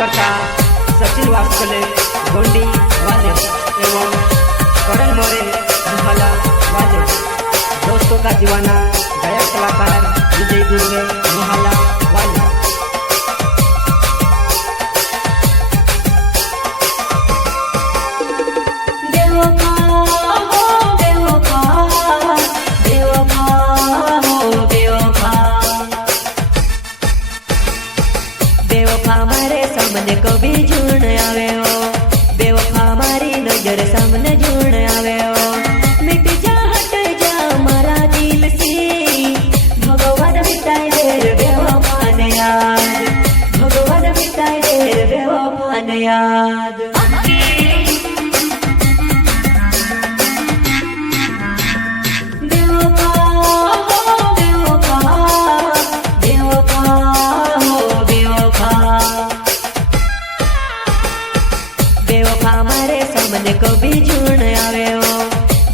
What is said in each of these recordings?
करता सचिन वास्कले गोंडी वाले एवं करण मोरे मुहाला वाले, दोस्तों का दीवाना गायक कलाकार विजय दुर्गे मुहाला वाले। मारे सामने कभी झूठ आवे हो, बेवफा मारी नजर सामने झूठ आवे हो। मिट जा हट जा मारा दिल से, भगवान मिटाई दे बेवफा ने याद, भगवान मिटाई दे बेवफा ने याद। बेवफा मारे सामने कभी झूठ आवे हो,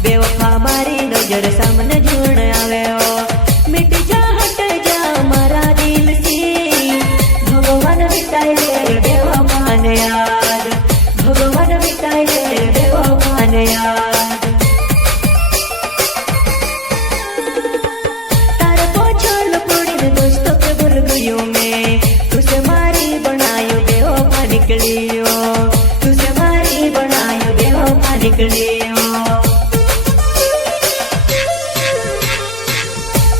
बेवफा मारी नजर सामने झूठ आवे हो। मिट जा हट जा मारा दिल से, भगवान मिटाई दे बेवफा ने याद, भगवान मिटाई दे बेवफा ने याद। तार पोछल पड़ी दोस्तों के भूल गयो मैं, तुझे मारी बनायो बेवफा निकलियो, निकलियो।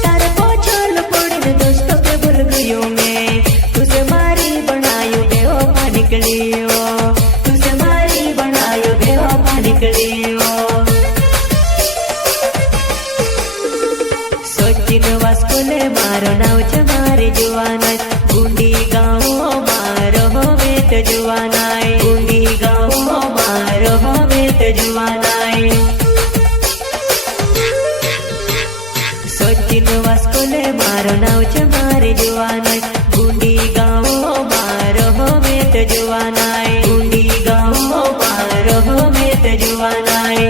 तारे पोछल पड़ी दोस्तों के भूल गयो मैं, तुझे मारी बनायो बेवफा निकलियो, तुझे मारी बनायो बेवफा निकलियो। सचिन वास्कोले मारो नाव छे मारी जुवानाय, गुंडी गाँव मारो हमें तो जुवानाय, गुंडी गाँव मारो हमें तो जुवानाय। सचिन वास्कोले मारो नाव छे मारी जुवानाय, गुंडी गाँव मारो हमें तो जुवानाय, गुंडी गाँव मारो हमें तो जुवानाय।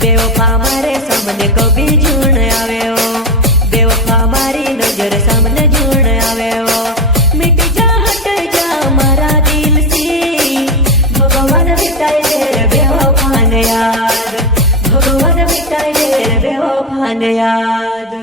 बेवफा मारे सामने कभी झूठ आवे हो, बेवफा मारी नजर सामने झूठ आवे हो। मिट जा हट जा मारा दिल से, भगवान मिटाई दे बेवफा ने याद, भगवान मिटाई दे बेवफा ने याद।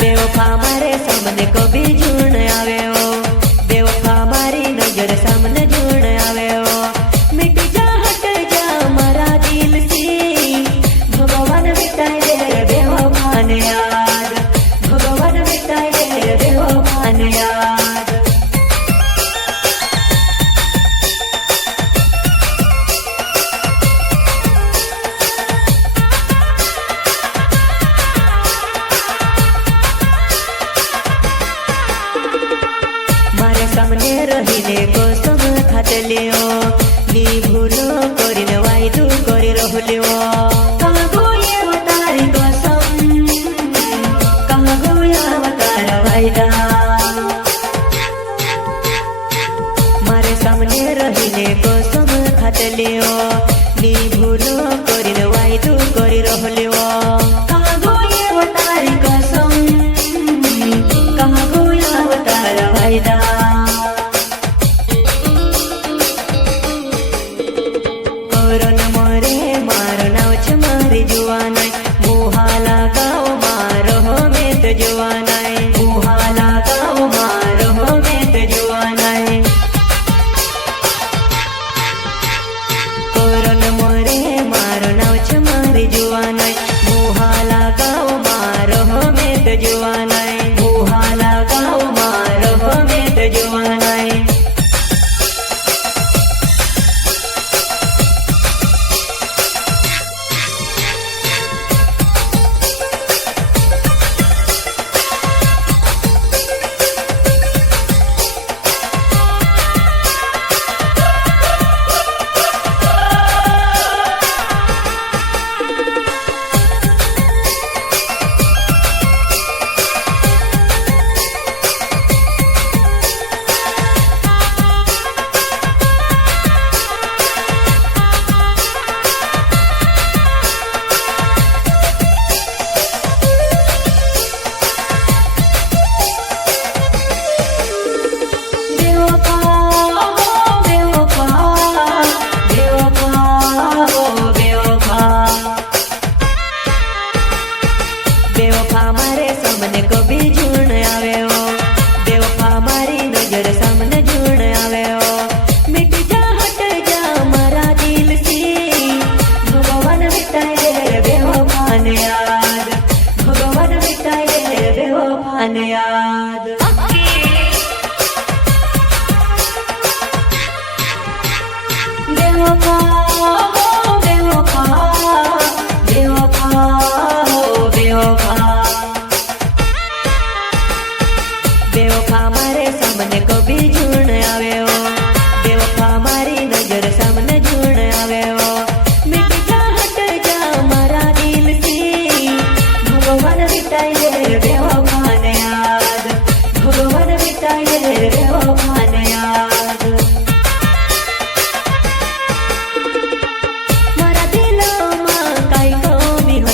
बेवफा मारे सामने कभी झूठ आवे हो, बेवफा मारी नजर सामने झूठ आवे हो। मिट जा हट जा मारा दिल से, भगवान मिटाई दे बेवफा ने याद, भगवान मिटाई दे बेवफा ने याद। सामने रहीने कसम खातल्यो, नी भूलो करीने वायदो करी रहल्यो। कहाँ गयो तारी कसम, कहाँ गयो तारा वायदा। मारे सामने रहीने कसम खातल्यो, नी भूलो करीने वायदो करी रहल्यो। कहाँ गयो तारी कसम, कहाँ गयो तारा वायदा। करण मोरे मारो नाव छे मारी जुवानाय, मुहाला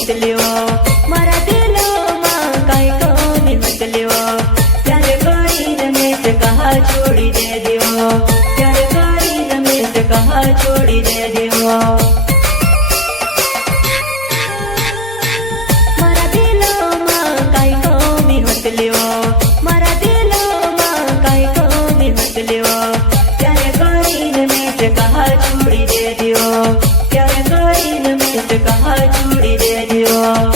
મત લેવો મારા દિલોમાં કઈ કમી મત લેવો ત્યારે કરીને મેં તે કહા છોડી દે દેવો ત્યારે કરીને મેં તે કહા છોડી દે દેવો મારા દિલોમાં કઈ કમી મત લેવો મારા દિલોમાં કઈ કમી મત લેવો ત્યારે કરીને મેં તે કહા છોડી દે દેવો ત્યારે કરીને મેં તે કહા છોડી દે દેવો